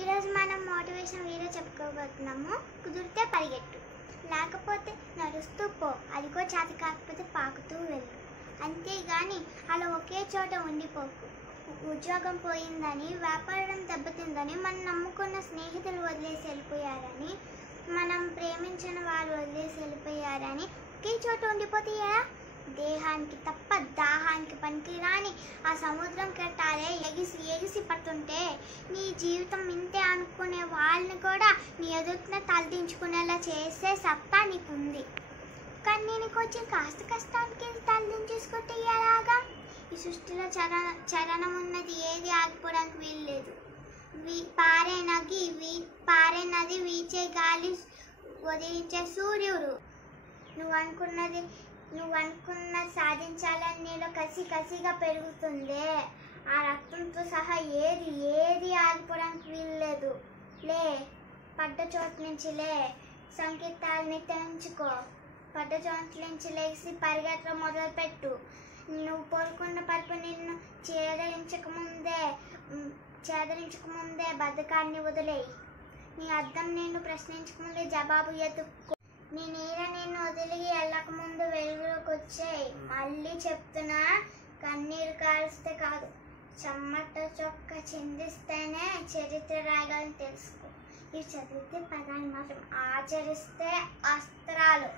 ఈరోజు మనం motivation video చెప్పుకోబోతున్నాము. కుదిరితే పరిగెట్టు, లేకపోతే నడుస్తూ పో, అదిగో చేత కాకపోతే పాకుతూ వెళ్ళు. అంతేగాని అలా ఒకే చోట ఉండిపోకు. ఉద్యోగం పోయిందని, వ్యాపారం దెబ్బతిందని, మనం నమ్ముకున్న స్నేహితులు వదిలేసి వెళ్ళిపోయారని, మనం ప్రేమించిన వాళ్ళు వదిలేసి వెళ్ళిపోయారని ఒకే చోట ఉండిపోతే ఎలా? దేహానికి తప్ప దాహానికి పనికిరాని ఆ సముద్రం కెట్టాలే ఎగిసి ఎగిసి పడుతుంటే నీ జీవితం ఇంతే అనుకునే వాళ్ళని కూడా నీ ఎదుటిన తలదించుకునేలా చేసే సత్తా నీకుంది. కానీ నీకు వచ్చి కాస్త కష్టానికి తలదించేసుకుంటే ఎలాగా? ఈ సృష్టిలో చలనం ఉన్నది ఏది ఆగిపోవడానికి వీల్లేదు. పారే నది, వీచే గాలి, ఉదయించే సూర్యుడు. నువ్వు అనుకున్న సాధించాలని నీలో కసిగా పెరుగుతుంది. ఆ రక్తంతో సహా ఏది ఆగిపోవడానికి వీల్లేదు. లే, పడ్డ చోటు నుంచి లే, సంకేతాలని తెంచుకో. పడ్డ చోటు నుంచి లేచి పరిగెత్తడం మొదలుపెట్టు. నువ్వు కోరుకున్న పరుపు నిన్ను చేదరించకముందే బద్ధకాన్ని వదిలేయి. నీ అర్థం నిన్ను ప్రశ్నించకముందే జవాబు ఎదుక్కో. నీ నీడ నిన్ను వదిలి వెళ్ళకముందు వెలుగులోకి వచ్చేయి. మళ్ళీ చెప్తున్నా, కన్నీరు కాల్స్తే కాదు, చెమట చొక్క చిందిస్తేనే చరిత్ర రాయగలని తెలుసుకో. ఇవి చదివితే పదాలు మాత్రం, ఆచరిస్తే అస్త్రాలు.